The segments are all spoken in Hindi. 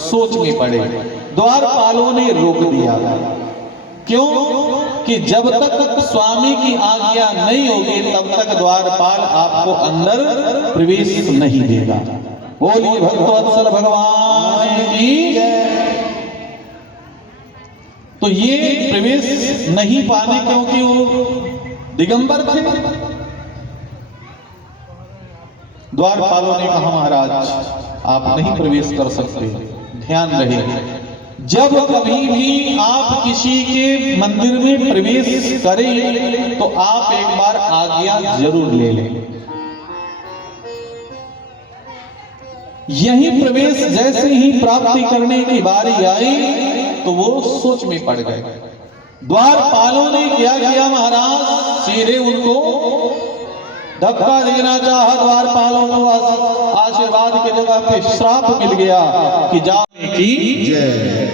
सोच में पड़े। द्वारपालों ने रोक दिया। क्यों? कि जब तक स्वामी की आज्ञा नहीं होगी तब तक द्वारपाल आपको अंदर प्रवेश नहीं देगा। बोलिए भक्तवत्सल भगवान की। तो ये प्रवेश नहीं पाने क्योंकि वो दिगंबर थे। द्वारपालों ने कहा महाराज आप नहीं प्रवेश कर सकते। ध्यान रहे, जब कभी भी आप किसी के मंदिर में प्रवेश करें तो आप एक बार आज्ञा जरूर ले लें। यही प्रवेश जैसे ही प्राप्ति करने की बारी आई तो वो सोच में पड़ गए। द्वारपालों ने क्या किया महाराज, सीधे उनको धक्का देना चाहा। द्वारपालों को आशीर्वाद की जगह पे श्राप मिल गया कि जाने की जय।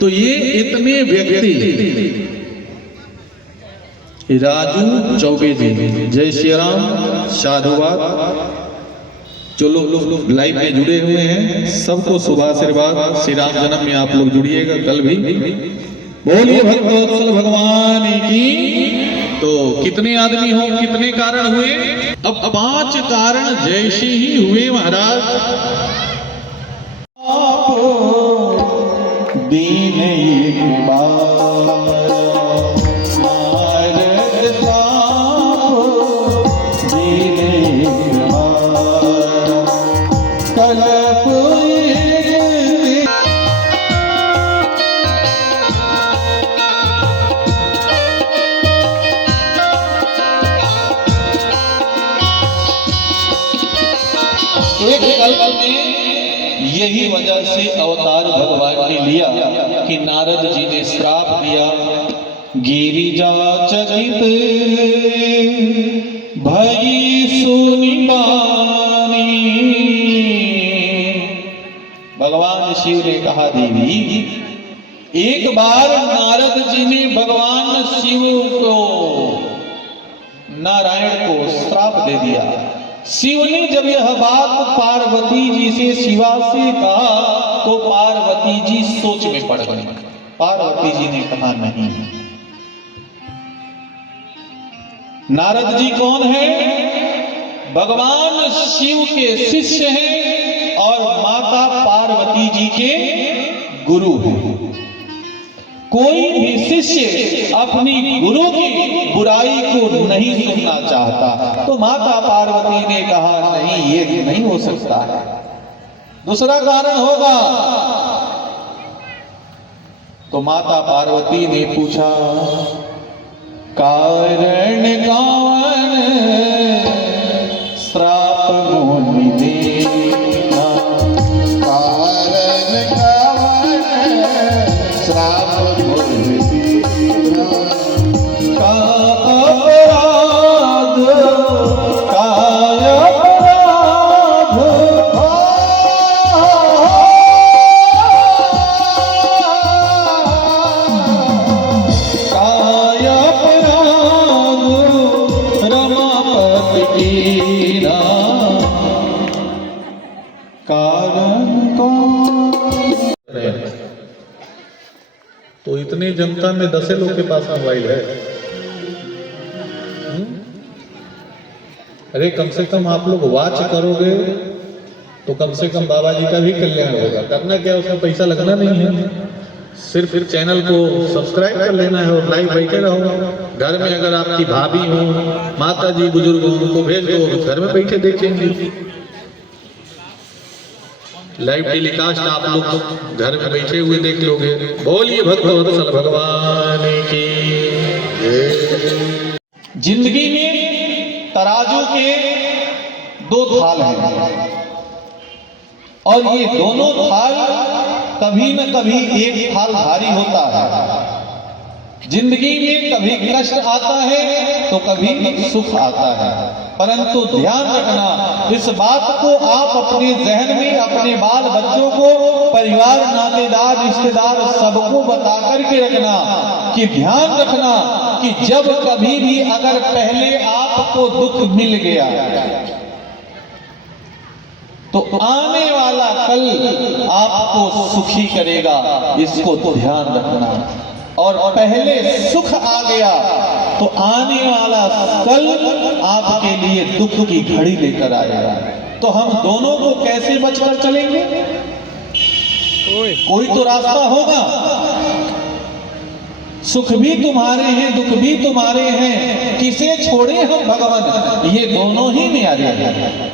तो ये इतने व्यक्ति राजू चौबे जी, जय श्री राम, साधुवाद। जो लोग लाइव में जुड़े हुए हैं सबको शुभ आशीर्वाद। श्री राम जन्म में आप लोग जुड़िएगा कल भी। बोलिए भक्तवत्सल भगवान की। तो कितने आदमी हो, कितने कारण हुए? अब 5 कारण जैसे ही हुए महाराज। आप दीन एक बार एक कल्प में यही वजह से अवतार भगवान ने लिया कि नारद जी ने श्राप दिया। गिरिजा चकित भई सुनि बानी। भगवान शिव ने कहा देवी, एक बार नारद जी ने भगवान शिव को, नारायण को श्राप दे दिया। शिव ने जब यह बात पार्वती जी से, शिवा से कहा तो पार्वती जी सोच में पड़ गई। पार्वती जी ने कहा नहीं। नारद जी कौन है? भगवान शिव के शिष्य हैं और माता पार्वती जी के गुरु हैं। कोई भी शिष्य अपनी गुरु की बुराई को नहीं सुनना चाहता। तो माता पार्वती ने कहा नहीं, ये नहीं हो सकता है, दूसरा कारण होगा। तो माता पार्वती ने पूछा कारण कौन श्राप मुनि देना। कारण कौन श्राप तो इतनी जनता में 10 लोग के पास मोबाइल है। अरे कम से कम आप लोग वॉच करोगे तो कम से कम बाबा जी का भी कल्याण होगा। करना क्या, उसमें पैसा लगना नहीं है, सिर्फ चैनल को सब्सक्राइब कर लेना है और लाइव बैठे रहो। घर में अगर आपकी भाभी हो, माता जी, बुजुर्ग हो, उनको भेज दो, घर में बैठे देखेंगे। लाइव टेलीकास्ट आप लोग घर में बैठे हुए देख लोगे। बोलिए भक्तवत्सल भगवान की। जिंदगी में तराजू के 2 थाल हैं और ये दोनों थाल कभी न कभी एक थाल भारी होता है। जिंदगी में कभी कष्ट आता है तो कभी सुख आता है, परंतु ध्यान रखना इस बात को आप अपने जहन में अपने बाल बच्चों को, परिवार, नातेदार, रिश्तेदार सबको बता करके रखना कि ध्यान रखना कि जब कभी भी अगर पहले आपको दुख मिल गया तो आने वाला कल आपको सुखी करेगा, इसको ध्यान रखना। और पहले सुख आ गया तो आने वाला कल आपके लिए दुख की घड़ी लेकर आएगा। तो हम दोनों को कैसे बचकर चलेंगे? कोई तो रास्ता होगा। सुख भी तुम्हारे हैं, दुख भी तुम्हारे हैं, किसे छोड़े हम भगवान, ये दोनों ही न्यारे हैं।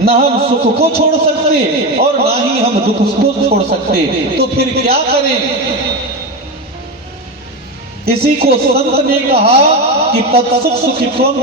ना हम सुख को छोड़ सकते और ना ही हम दुख को छोड़ सकते, तो फिर क्या करें? इसी को संत ने कहा कि तत्सुख सुखित्वम